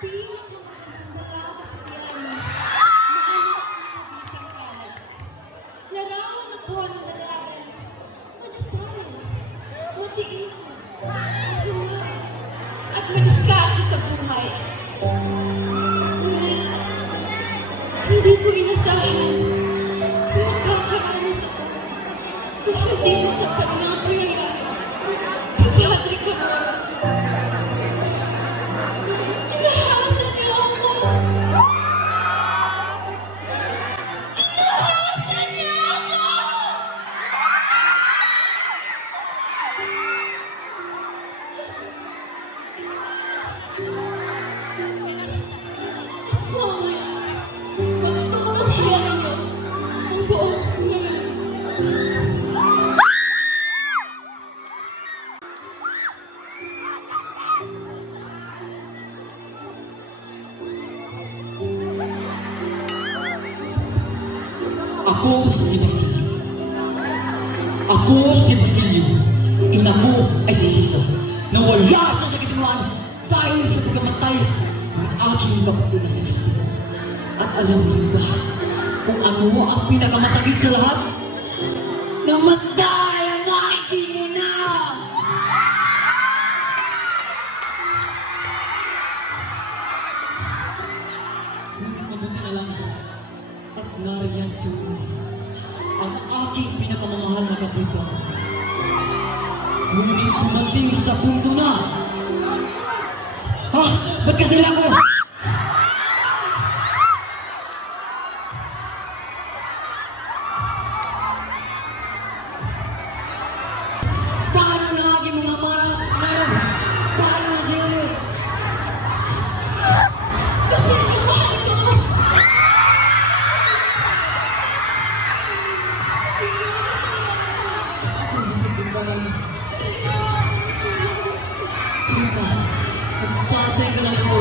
pinakamalakas yan. Maanak ng mabisang kalas. Larawan ako ng dalagan. Manasalan, matiis, masunurin, at maniskarte sa buhay. Ngunit, hindi ko inasahan na makakaranas ako dahil sa kanyang kailangan. Padre Camora, tinahasan niyo ako! Tinahasan niyo ako! Mamaya, pagtutunghayan niyo ang buong ngayon. Ako si Basilio. Ako si Basilio. Ina ko ay si Sisa. Nawala siya sa katinuan dahil sa pagkamatay ng aking kapatid na si Cristo. At alam niyo ba kung ano ang pinakamasakit sa lahat? Namatay ang aking ina! Ngunit mabuti na lang at nariyan si Una, ang aking pinakamamahal na kapitan. Ngunit dumating sa punto na, ba't kasi lang ako? Paano na aking mga manap ngayon? Paano na din? Kasi mahal ko! Nagsasay ka lang ako